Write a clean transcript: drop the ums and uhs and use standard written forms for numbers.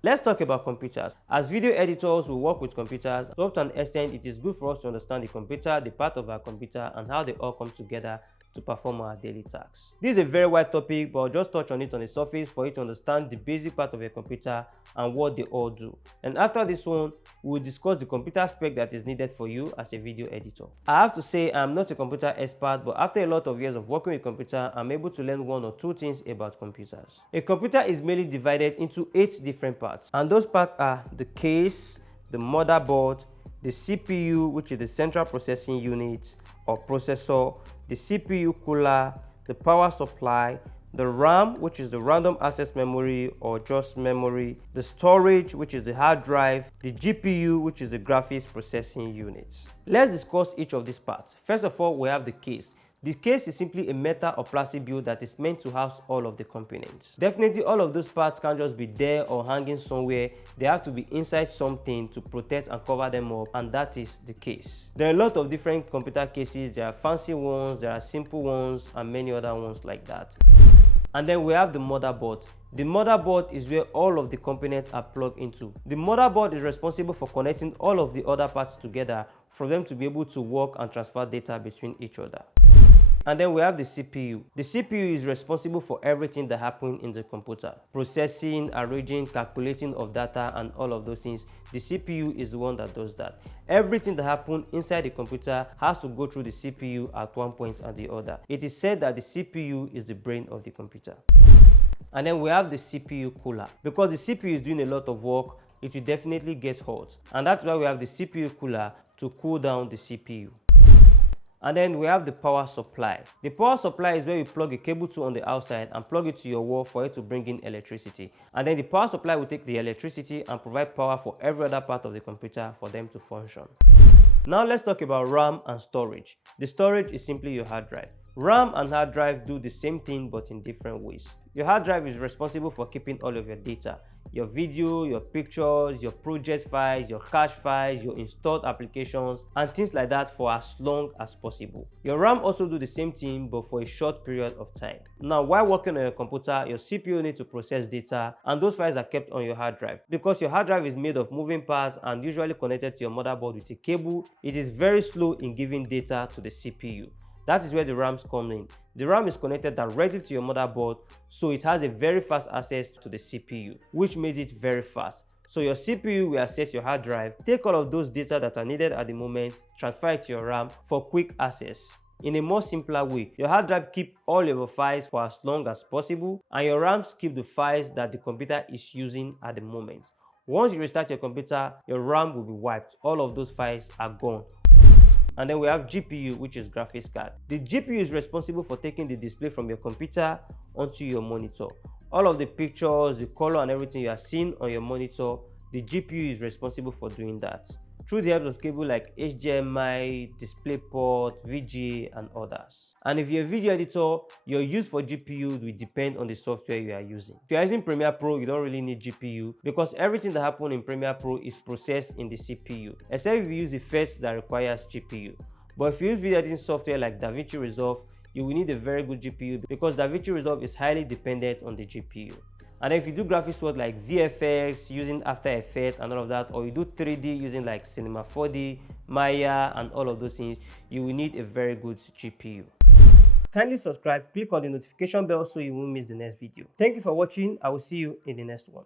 Let's talk about computers. As video editors, we work with computers. To an extent, it is good for us to understand the computer, the part of our computer, and how they all come together to perform our daily tasks. This is a very wide topic, but I'll just touch on it on the surface for you to understand the basic part of a computer and what they all do. And after this one, we'll discuss the computer spec that is needed for you as a video editor. I have to say I'm not a computer expert, but after a lot of years of working with computer, I'm able to learn one or two things about computers. A computer is mainly divided into 8 different parts, and those parts are the case, the motherboard, the CPU, which is the central processing unit or processor, the CPU cooler, the power supply, the RAM, which is the random access memory or just memory, the storage, which is the hard drive, the GPU, which is the graphics processing unit. Let's discuss each of these parts. First of all, we have the case. The case is simply a metal or plastic build that is meant to house all of the components. Definitely all of those parts can't just be there or hanging somewhere. They have to be inside something to protect and cover them up, and that is the case. There are a lot of different computer cases. There are fancy ones, there are simple ones, and many other ones like that. And then we have the motherboard. The motherboard is where all of the components are plugged into. The motherboard is responsible for connecting all of the other parts together for them to be able to work and transfer data between each other. And then we have the CPU. The CPU is responsible for everything that happens in the computer. Processing, arranging, calculating of data, and all of those things. The CPU is the one that does that. Everything that happens inside the computer has to go through the CPU at one point or the other. It is said that the CPU is the brain of the computer. And then we have the CPU cooler. Because the CPU is doing a lot of work, it will definitely get hot. And that's why we have the CPU cooler to cool down the CPU. And then we have the power supply. The power supply is where you plug a cable to on the outside and plug it to your wall for it to bring in electricity. And then the power supply will take the electricity and provide power for every other part of the computer for them to function. Now let's talk about RAM and storage. The storage is simply your hard drive. RAM and hard drive do the same thing but in different ways. Your hard drive is responsible for keeping all of your data. Your video, your pictures, your project files, your cache files, your installed applications, and things like that for as long as possible. Your RAM also do the same thing but for a short period of time. Now, while working on your computer, your CPU needs to process data, and those files are kept on your hard drive. Because your hard drive is made of moving parts and usually connected to your motherboard with a cable, it is very slow in giving data to the CPU. That is where the RAMs come in. The RAM is connected directly to your motherboard, so it has a very fast access to the CPU, which makes it very fast. So your CPU will access your hard drive, take all of those data that are needed at the moment, transfer it to your RAM for quick access. In a more simpler way, your hard drive keeps all your files for as long as possible, and your RAMs keep the files that the computer is using at the moment. Once you restart your computer, your RAM will be wiped. All of those files are gone. And then we have GPU, which is graphics card. The GPU is responsible for taking the display from your computer onto your monitor. All of the pictures, the color, and everything you are seeing on your monitor, the GPU is responsible for doing that through the help of cable like HDMI, DisplayPort, VGA, and others. And if you're a video editor, your use for GPU will depend on the software you are using. If you're using Premiere Pro, you don't really need GPU because everything that happens in Premiere Pro is processed in the CPU, except if you use effects that requires GPU. But if you use video editing software like DaVinci Resolve, you will need a very good GPU because DaVinci Resolve is highly dependent on the GPU. And if you do graphics work like VFX using After Effects and all of that, or you do 3D using like Cinema 4D, Maya, and all of those things, you will need a very good GPU. Kindly subscribe, click on the notification bell so you won't miss the next video. Thank you for watching. I will see you in the next one.